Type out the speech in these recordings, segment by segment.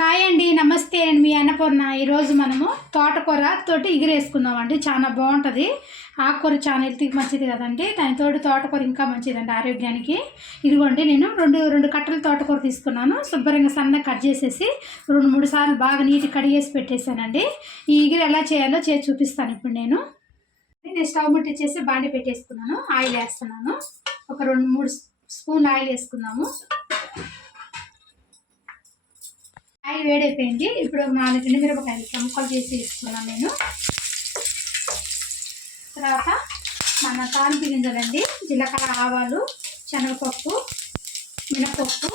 Hi అండి నమస్తే అండి మీ అన్నపూర్ణ. ఈరోజు మనము తోటకూర తోటి ఎగిరేసుకుందామండి. చాలా బాగుంటుంది. ఆకుకూర చాలా హెల్త్కి మంచిది కదండి. దానితోటి తోటకూర ఇంకా మంచిదండి ఆరోగ్యానికి. ఇదిగోండి నేను రెండు రెండు కట్టలు తోటకూర తీసుకున్నాను. శుభ్రంగా సన్నగా కట్ చేసేసి రెండు మూడు సార్లు బాగా నీటి కడిగేసి పెట్టేశానండి. ఈ ఎగిరి ఎలా చేయాలో చేసి చూపిస్తాను ఇప్పుడు నేను. నేను స్టవ్ ముట్టించేసి బాండి పెట్టేసుకున్నాను. ఆయిల్ వేస్తున్నాను. ఒక రెండు మూడు స్పూన్ ఆయిల్ వేసుకున్నాము. అవి వేడైపోయింది. ఇప్పుడు నాలుగు ఎండుమిరపకాయలు మిరపకాయలు ముక్కలు చేసి వేసుకున్నాను నేను. తర్వాత మన తాలింపు గింజలండి. జీలకర్ర ఆవాలు శనగపప్పు మినపప్పు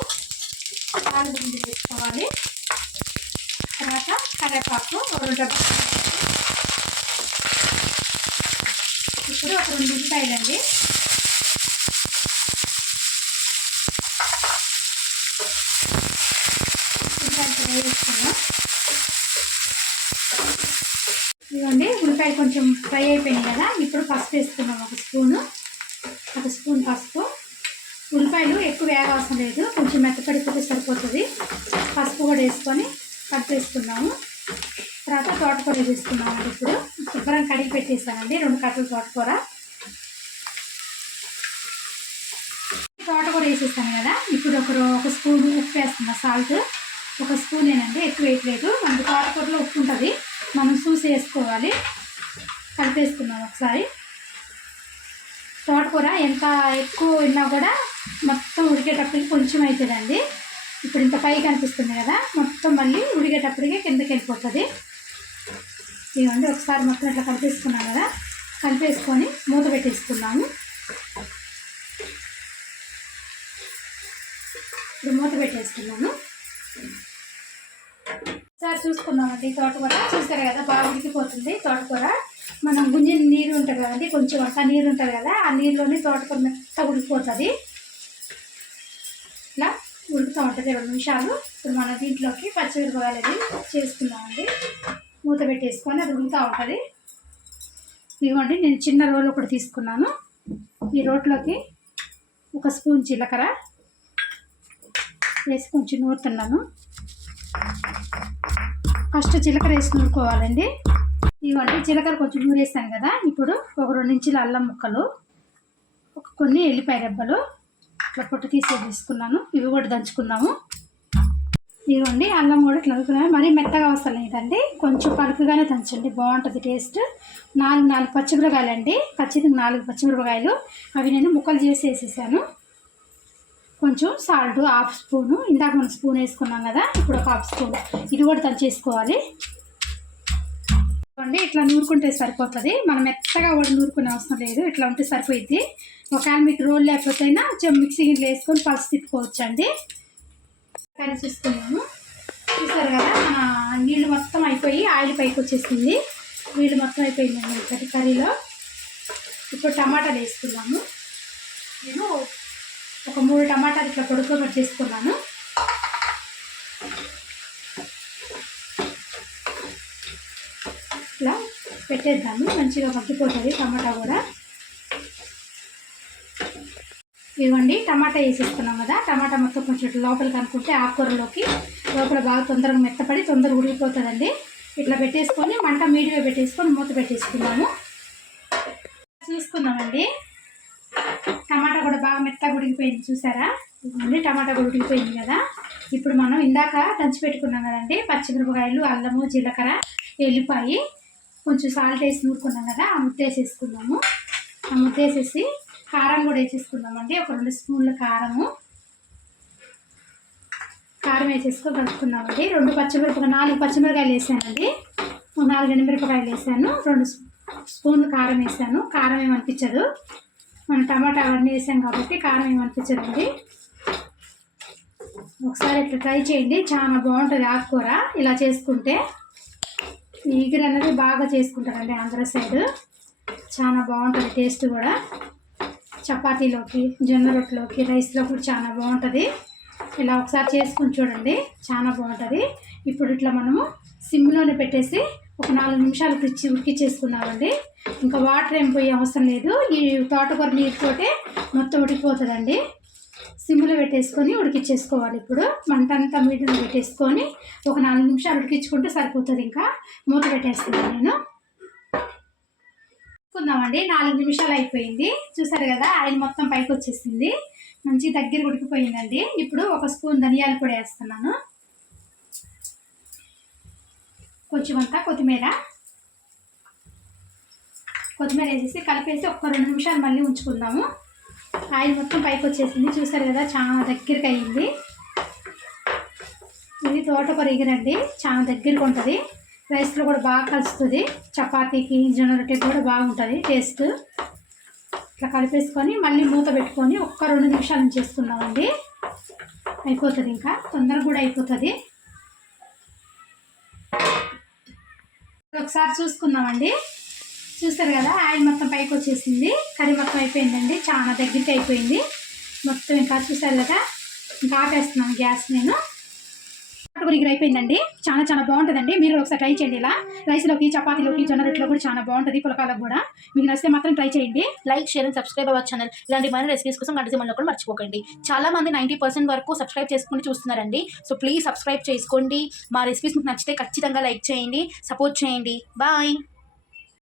తాలింపు గింజలు వేసుకోవాలి. తర్వాత కరివేపాకు ఒక రెండు డబ్బా ఇప్పుడు ఒక రెండు ఉల్లిపాయలండి. ఉల్లిపాయలు ఫ్రై చేసుకున్నాం ఇదిగోండి ఉల్లిపాయ కొంచెం ఫ్రై అయిపోయినాయి కదా ఇప్పుడు పసుపు వేసుకున్నాం ఒక స్పూను. ఒక స్పూన్ పసుపు. ఉల్లిపాయలు ఎక్కువ వేగవసరం లేదు కొంచెం మెత్తపడిపోతే సరిపోతుంది. పసుపు కూడా వేసుకొని కట్ చేసుకున్నాము. తర్వాత తోటకూర వేసుకున్నామండి ఇప్పుడు. శుభ్రం కడిగి పెట్టేసానండి రెండు కట్టలు తోటకూర. తోటకూర వేసేస్తాను కదా ఇప్పుడు ఒక ఒక స్పూన్ ఉప్పు వేస్తున్నా సాల్ట్. ఒక స్పూనేనండి ఎక్కువ వేయట్లేదు. మనకి తోటకూరలో ఉప్పు ఉంటుంది. మనం చూసి వేసుకోవాలి. కలిపేసుకున్నాం ఒకసారి. తోటకూర ఎంత ఎక్కువ ఉన్నా కూడా మొత్తం ఉడికేటప్పటికి కొంచెం అవుతుందండి ఇప్పుడు ఇంత పైకి అనిపిస్తుంది కదా మొత్తం మళ్ళీ ఉడిగేటప్పటికే కిందకి వెళ్ళిపోతుంది. ఇవ్వండి ఒకసారి మొత్తం ఇట్లా కలిపేసుకున్నాం కదా. కలిపేసుకొని మూత పెట్టేసుకున్నాము ఇప్పుడు మూత పెట్టేసుకున్నాను సార్ చూసుకుందామండి తోటకూర చూసారు కదా బాగా ఉడికిపోతుంది. తోటకూర మనం గుంజిన నీరు ఉంటుంది కదండి కొంచెం అంత నీరు ఉంటుంది కదా ఆ నీరులోనే తోటకూర మెత్త ఉడికిపోతుంది. ఇలా ఉడుకుతూ ఉంటుంది రెండు నిమిషాలు. ఇప్పుడు మన దీంట్లోకి పచ్చిమిరపకాయలు అది చేసుకుందామండి మూత పెట్టేసుకొని అది ఉడుకుతూ ఉంటుంది. ఇదిగోండి నేను చిన్న రోలు ఒకటి తీసుకున్నాను. ఈ రోట్లోకి ఒక స్పూన్ జీలకర్ర వేసి కొంచెం నూరుతున్నాను. ఫస్ట్ జీలకర్ర వేసి నూరుకోవాలండి ఇవ్వండి జీలకర్ర కొంచెం నూరేస్తాను కదా. ఇప్పుడు ఒక రెండు ఇంచుల అల్లం ముక్కలు ఒక కొన్ని ఎల్లిపాయ రెబ్బలు ఇట్లా పొట్టు తీసే తీసుకున్నాను. ఇవి కూడా దంచుకున్నాము ఇవ్వండి అల్లం కూడా ఇట్లా నూరుకున్నాను. మరీ మెత్తగా అవసరం లేదండి. కొంచెం పలుకుగానే దంచండి. బాగుంటుంది టేస్ట్. నాలుగు నాలుగు పచ్చిమిరపకాయలు అండి ఖచ్చితంగా నాలుగు పచ్చిమిరపకాయలు. అవి నేను ముక్కలు చేసి వేసేసాను. కొంచెం సాల్ట్ హాఫ్ స్పూను ఇందాక మనం స్పూన్ వేసుకున్నాం కదా ఇప్పుడు ఒక హాఫ్ స్పూన్. ఇది కూడా దంచేసుకోవాలి చూడండి ఇట్లా నూరుకుంటే సరిపోతుంది. మనం మెత్తగా కూడా నూరుకునే అవసరం లేదు. ఇట్లా ఉంటే సరిపోయిద్ది. ఒకవేళ మీకు రోల్ లేకపోతే మిక్సీ గిన్నెలు వేసుకొని పల్స్ తిప్పుకోవచ్చు అండి కర్రీ చూసుకున్నాము. చూసారు కదా మన నీళ్ళు మొత్తం అయిపోయి ఆయిల్ పైకి వచ్చేసింది. నీళ్ళు మొత్తం అయిపోయిందండి కర్రీ కర్రీలో. ఇప్పుడు టమాటాలు వేసుకున్నాము. నేను ఒక మూడు టమాటాలు ఇట్లా పొడుగు కట్ చేసుకున్నాను. ఇట్లా పెట్టేద్దాము. మంచిగా మగ్గిపోతుంది టమాటా కూడా. ఇదిగోండి టమాటా వేసేసుకున్నాం కదా. టమాటా మొత్తం కొంచెం లోపలికి అనుకుంటే ఆకుకూరలోకి లోపల బాగా తొందరగా మెత్తపడి తొందరగా ఉడికిపోతుందండి. ఇట్లా పెట్టేసుకొని మంట మీడియం పెట్టేసుకొని మూత పెట్టేసుకున్నాము. చూసుకుందామండి. టమాటా కూడా బాగా మెత్తగా ఉడికిపోయింది చూసారా? ఇదిగోండి టమాటా కూడా ఉడికిపోయింది కదా. ఇప్పుడు మనం ఇందాక దంచి పెట్టుకున్నాం కదండి పచ్చిమిరపకాయలు అల్లము జీలకర్ర ఎల్లిపాయి కొంచెం సాల్ట్ వేసి నూరుకున్నాం కదా ఆ ముద్ద వేసేసుకున్నాము ఆ ముద్ద వేసేసి కారం కూడా వేసేసుకుందామండి ఒక రెండు స్పూన్ల కారము. కారం వేసేసుకొని కలుపుకున్నామండి రెండు పచ్చిమిరపకాయ నాలుగు పచ్చిమిరపకాయలు వేసానండి. నాలుగు ఎండుమిరపకాయలు వేసాను. రెండు స్పూన్లు కారం వేసాను. కారం ఏమనిపించదు. మనం టమాటా అవన్నీ వేసాం కాబట్టి కారం ఏమనిపించదండి? ఒకసారి ఇట్లా ట్రై చేయండి. చాలా బాగుంటుంది ఆకుకూర. ఇలా చేసుకుంటే ఈగిరి అనేది బాగా చేసుకుంటారండి ఆంధ్ర సైడ్. చాలా బాగుంటుంది టేస్ట్ కూడా. చపాతీలోకి జొన్న రొట్టెలోకి రైస్లో కూడా చాలా బాగుంటుంది. ఇలా ఒకసారి చేసుకుని చూడండి. చాలా బాగుంటుంది. ఇప్పుడు ఇట్లా మనము సిమ్లోనే పెట్టేసి ఒక నాలుగు నిమిషాలు పిచ్చి ఉడికిచ్చేసుకున్నామండి. ఇంకా వాటర్ ఏం పోయే అవసరం లేదు. ఈ తోటకూర నీరుతోటే మొత్తం ఉడికిపోతుందండి. సిమ్లో పెట్టేసుకొని ఉడికిచ్చేసుకోవాలి ఇప్పుడు. మంట అంతా మీడియం పెట్టేసుకొని ఒక నాలుగు నిమిషాలు ఉడికించుకుంటే సరిపోతుంది ఇంకా. మూత పెట్టేస్తున్నాను నేను. ఉడుకుందామండి నాలుగు నిమిషాలు అయిపోయింది. చూసారు కదా ఆయిల్ మొత్తం పైకి వచ్చేసింది మంచి దగ్గర ఉడికిపోయిందండి. ఇప్పుడు ఒక స్పూన్ ధనియాలు కూడా వేస్తున్నాను. కొంచెం అంతా కొత్తిమీర. కొత్తిమీర వేసేసి కలిపేసి ఒక్క రెండు నిమిషాలు మళ్ళీ ఉంచుకుందాము. ఆయిల్ మొత్తం పైకి వచ్చేసింది. చూసారు కదా చాలా దగ్గరికి అయ్యింది ఇది తోటకూర ఎగిరండి చాలా దగ్గరికి ఉంటుంది. రైస్లో కూడా బాగా కలుస్తుంది. చపాతీకి జొన్న రొట్టెకి కూడా బాగుంటుంది టేస్ట్. ఇట్లా కలిపేసుకొని మళ్ళీ మూత పెట్టుకొని ఒక్క రెండు నిమిషాలు చేసుకుందామండి అయిపోతుంది ఇంకా. తొందరగా కూడా అయిపోతుంది. ఒకసారి చూసుకుందామండి. చూస్తారు కదా ఆయిల్ మొత్తం పైకి వచ్చేసింది. కర్రీ మొత్తం అయిపోయిందండి. చాలా దగ్గరికి అయిపోయింది. మొత్తం ఇంకా చూసారు కదా ఇంకా ఆపేస్తున్నాను గ్యాస్ నేను. గురికి అయిపోయిందండి చాలా చాలా బాగుంటుందండి. మీరు ఒకసారి ట్రై చేయండి ఇలా. రైస్లోకి చపాతీలోకి జొన్న రొట్టెలో కూడా చాలా బాగుంటుంది పులకాలకు కూడా. మీకు నచ్చితే మాత్రం ట్రై చేయండి. Like share and subscribe our channel. ఇలాంటి మన రెసిపీస్ కోసం గంట సినిమాలో కూడా మర్చిపోకండి. చాలా మంది నైంటీ పర్సెంట్ వరకు సబ్స్క్రైబ్ చేసుకుని చూస్తున్నారండి. సో ప్లీజ్ సబ్స్క్రైబ్ చేసుకోండి. మా రెసిపీస్ మీకు నచ్చితే ఖచ్చితంగా లైక్ చేయండి. సపోర్ట్ చేయండి. బాయ్.